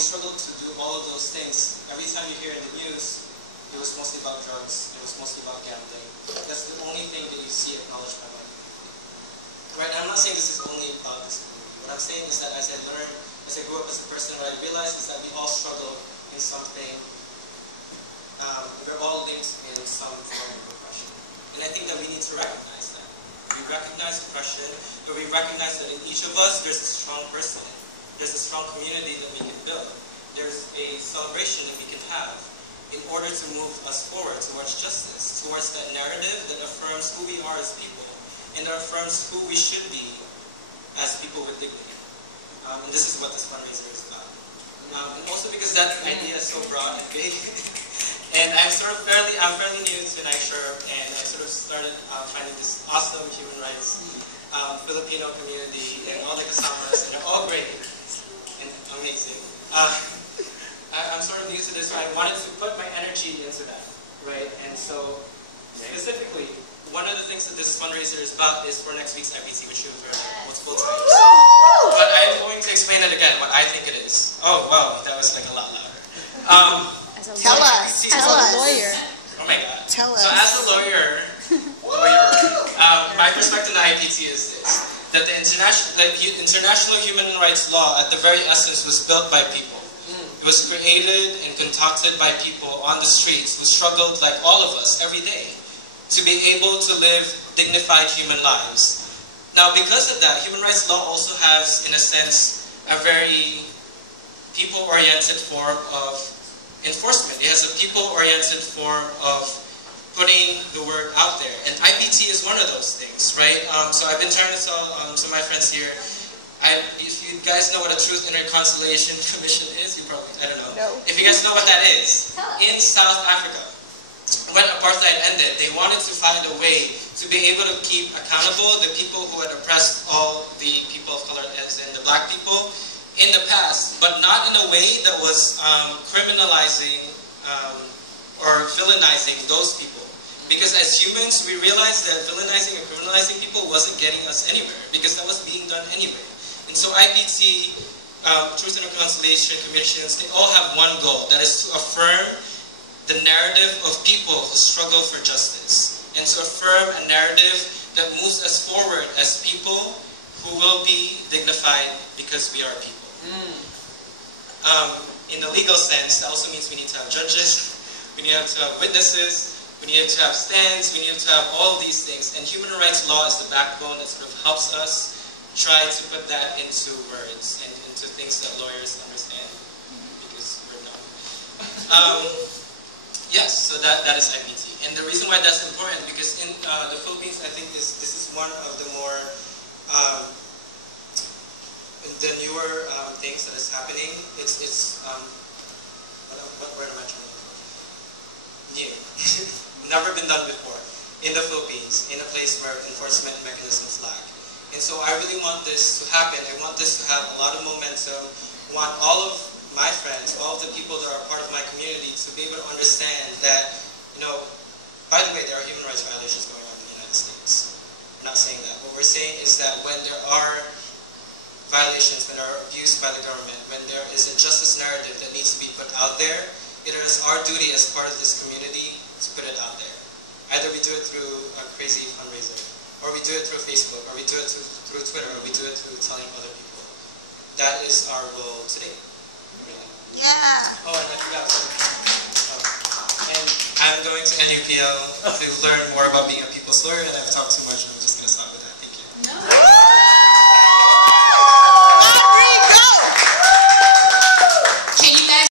we struggled to do all of those things. Every time you hear in the news, it was mostly about drugs, it was mostly about gambling. That's the only thing that you see acknowledged by money. Right, and I'm not saying this is only about this community. What I'm saying is that as I learned, as I grew up as a person, what I realized is that we all struggle in something. We're all linked in some form of oppression. And I think that we need to recognize that. We recognize oppression, but we recognize that in each of us, there's a strong person. There's a strong community that we can build. There's a celebration that we can have in order to move us forward towards justice, towards that narrative that affirms who we are as people, and that affirms who we should be as people with dignity. And this is what this fundraiser is about. And also because that idea is so broad and big, and I'm fairly new to NYCHRP, and I sort of started finding this awesome human rights Filipino community, and all the kasamas, and they're all great and amazing. I'm sort of new to this, so I wanted to put my energy into that, right? And so, specifically, one of the things that this fundraiser is about is for next week's IPT, which you've heard multiple times. But I'm going to explain it again, what I think it is. Oh, wow, that was like a lot louder. Tell us. As a lawyer. Oh my God. Tell us. So as a lawyer, my perspective on the IPT is this, that the international human rights law, at the very essence, was built by people. It was created and concocted by people on the streets who struggled, like all of us, every day, to be able to live dignified human lives. Now, because of that, human rights law also has, in a sense, a very people-oriented form of enforcement. It has a people-oriented form of putting the word out there. And IPT is one of those things, right? So I've been trying to tell to my friends here, if you guys know what a Truth and Reconciliation Commission is, you probably, I don't know. No. If you guys know what that is, in South Africa, when apartheid ended, they wanted to find a way to be able to keep accountable the people who had oppressed all the people of color, as in the black people, in the past, but not in a way that was criminalizing or villainizing those people. Because as humans, we realized that villainizing and criminalizing people wasn't getting us anywhere, because that was being done anyway. And so IPT, Truth and Reconciliation Commissions, they all have one goal, that is to affirm the narrative of people who struggle for justice, and to affirm a narrative that moves us forward as people who will be dignified because we are people. In the legal sense, that also means we need to have judges, we need to have witnesses, we need to have stands, we need to have all of these things, and human rights law is the backbone that sort of helps us try to put that into words and into things that lawyers understand, because we're dumb. Yes, so that is IPT. And the reason why that's important, because in the Philippines, I think this is one of the more, the newer things that is happening. It's what word am I trying to say? New. Never been done before in the Philippines, in a place where enforcement mechanisms lack. And so I really want this to happen. I want this to have a lot of momentum. I want all of my friends, all of the people that are part of my community to be able to understand that, you know, by the way, there are human rights violations going on in the United States. I'm not saying that. What we're saying is that when there are violations, when there are abuse by the government, when there is a justice narrative that needs to be put out there, it is our duty as part of this community to put it out there. Either we do it through a crazy fundraiser, or we do it through Facebook, or we do it through Twitter, or we do it through telling other people. That is our role today. Yeah. Oh, and I forgot. And I'm going to NUPL to learn more about being a people's lawyer, and I've talked too much, and I'm just going to stop with that. Thank you. No.